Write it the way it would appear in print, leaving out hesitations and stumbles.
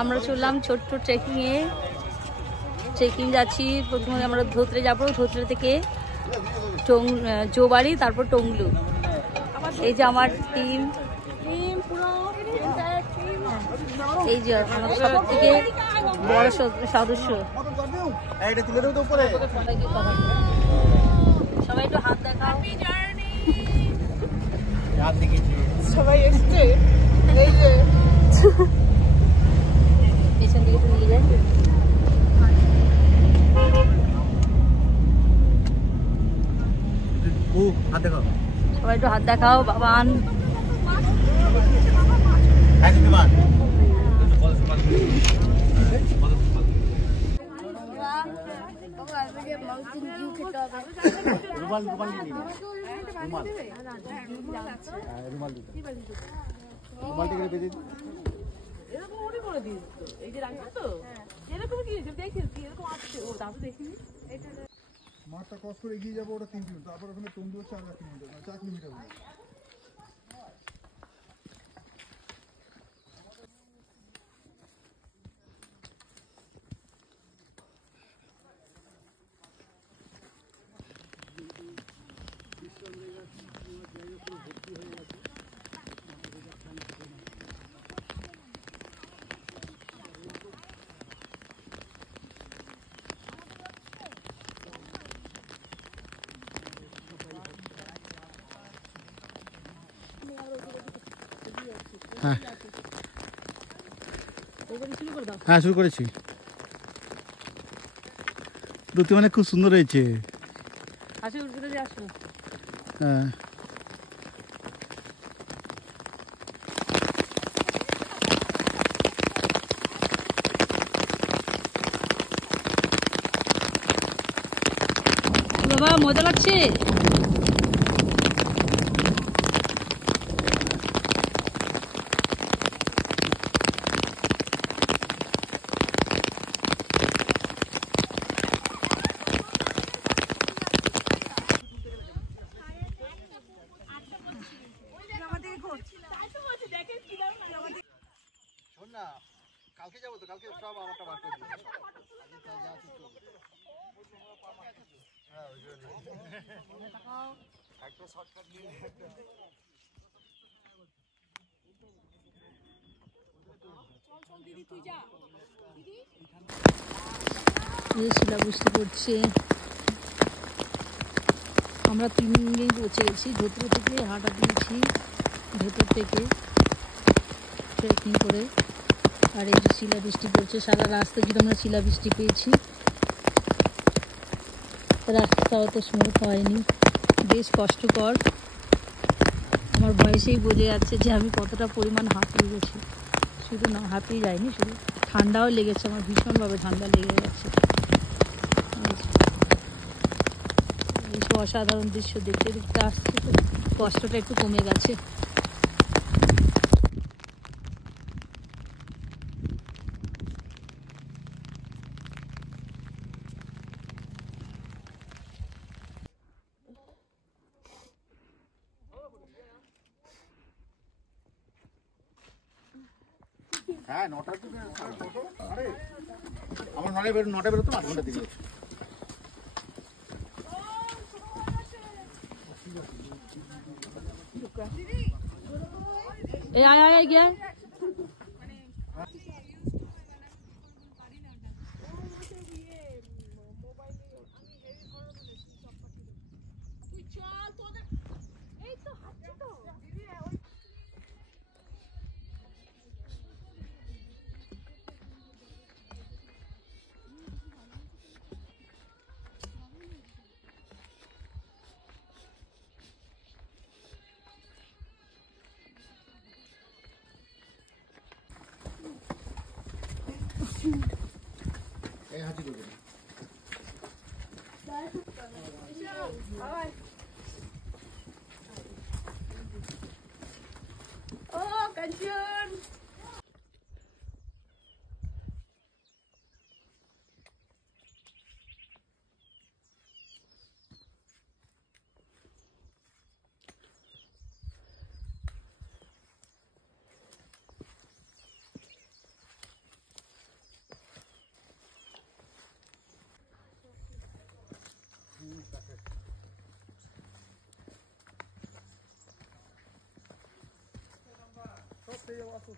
আমরা চললাম ছোট্ট ট্রেকিং যাচ্ছি। প্রথমে আমরা ধোত্রে যাবো, ধোত্রে থেকে জোবাড়ি, তারপর টংলু। এই যে আমার টিম, এই যে আমার সব থেকে বড় সদস্য। সবাই একটু হাত দেখাও। সবাই এসছে পেছন দিকে একটু নিয়ে যান। সবাই একটু হাত দেখাও। বাবান মাঠটা ক্রস করে এগিয়ে যাবো, ওটা 3 কিলোমিটার, তারপর ওখানে টঙ্গি হচ্ছে 4 কিলোমিটার, 4 কিলোমিটার। হ্যাঁ শুরু করেছি। রুটি মানে খুব সুন্দর হয়েছে। হ্যাঁ বাবা মজা লাগছে। কালকে যাবো তো, কালকে সব আমারটা বার করে দিচ্ছি। একটা শর্টকাট নিয়ে শিলাবৃষ্টি পড়ছে। আমরা 3 দিন পৌঁছে গেছি। ধোত্রে থেকে হাঁটা দিয়েছি, ভেতর থেকে ট্রেকিং করে। আর এই যে শিলাবৃষ্টি পড়ছে, সারা রাস্তা জুড়ে আমরা শিলাবৃষ্টি পেয়েছি। রাস্তাটাও তো স্মুথ হয়নি, বেশ কষ্টকর। আমার ভয়েসেই বোঝা যাচ্ছে যে আমি কতটা পরিমাণ হাঁপিয়ে গেছি। শুধু না হাঁপিয়ে যায়নি, শুধু ঠান্ডাও লেগেছে আমার, ভীষণভাবে ঠান্ডা লেগে গেছে। এইসব অসাধারণ দৃশ্য দেখতে দেখতে আসছে তো কষ্টটা একটু কমে গেছে। হ্যাঁ 9টার দিকে আরে আমার 9টায় বেরোতো, 8 ঘন্টা দিকে। এই আয় গিয়া এই হাঁচি দেবো। Oh, canción. সব পেয়ে যাবো আসো